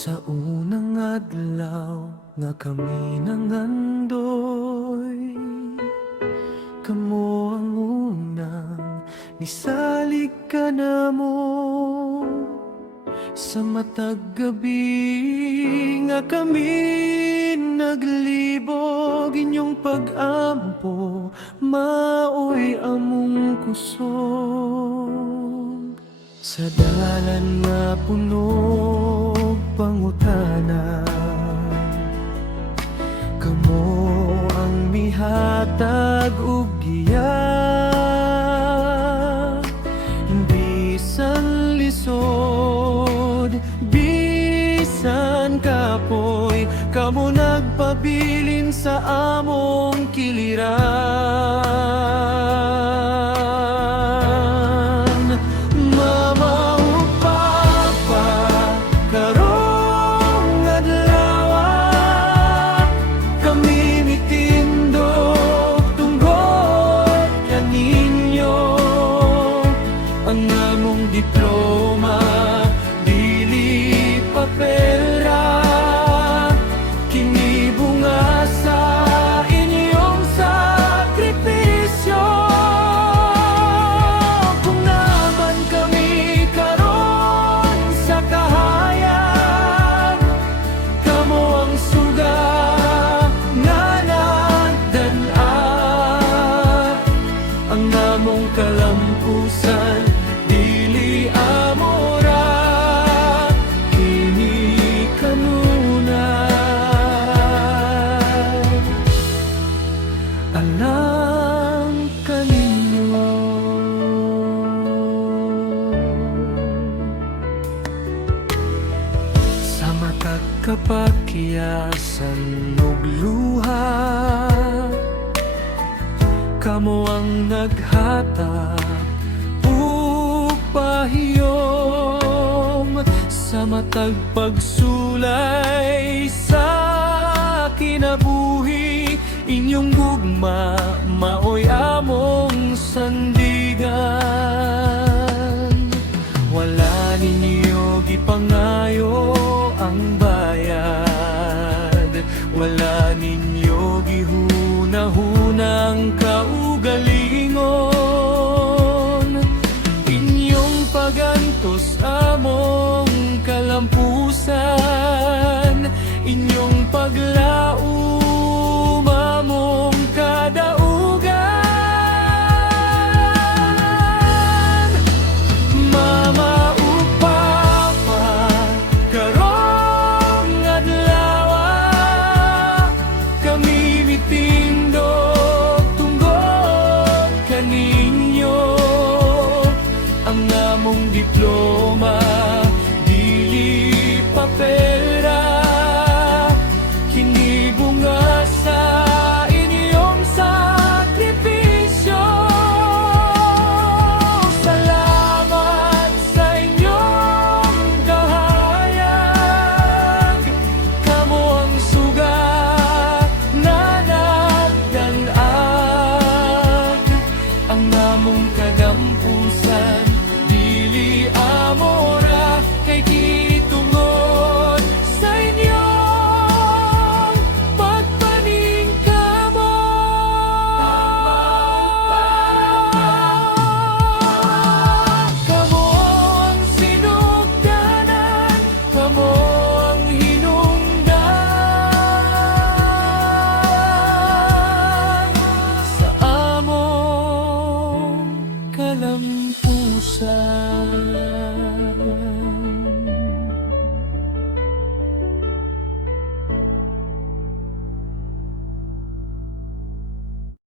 Sa unang adlaw nga kami nangandoy, kamo ang unang nisalig ka namo. Sa matag gabi nga kami naglibog, inyong pag-ampo maoy among kusog. Sa dalan nga punog pangutana, kamo ang mihatag ug giya. Bisan lisod, bisan kapoy, kamo nagpabilin sa among kiliran. Mama ug Papa, karong adlaw kami mitindog tungod kaninyo. Ang among diploma dili papel ra, kini bunga sa inyong sakripisyo. Kung naman kami karon sa kahayan, kamo ang suga nga nagdan-an. Ang among kalampusan dili amora, kini kanunay. Alam kaninyo, sa matag kapakyasan ug luha, kamo ang naghatag ug pahiyom. Sa matag pagsulay sa kinabuhi, inyong gugma maoy among sandigan. Wala ninyo gipangayo ang bayad, wala ninyo gihunahunang kaugalingon. Inyong pagantos among kalampusan, inyong paglaom among kadaugan. Mama ug Papa, karong adlaw kami mitindog tungod kaninyo. Ang among diploma dili papel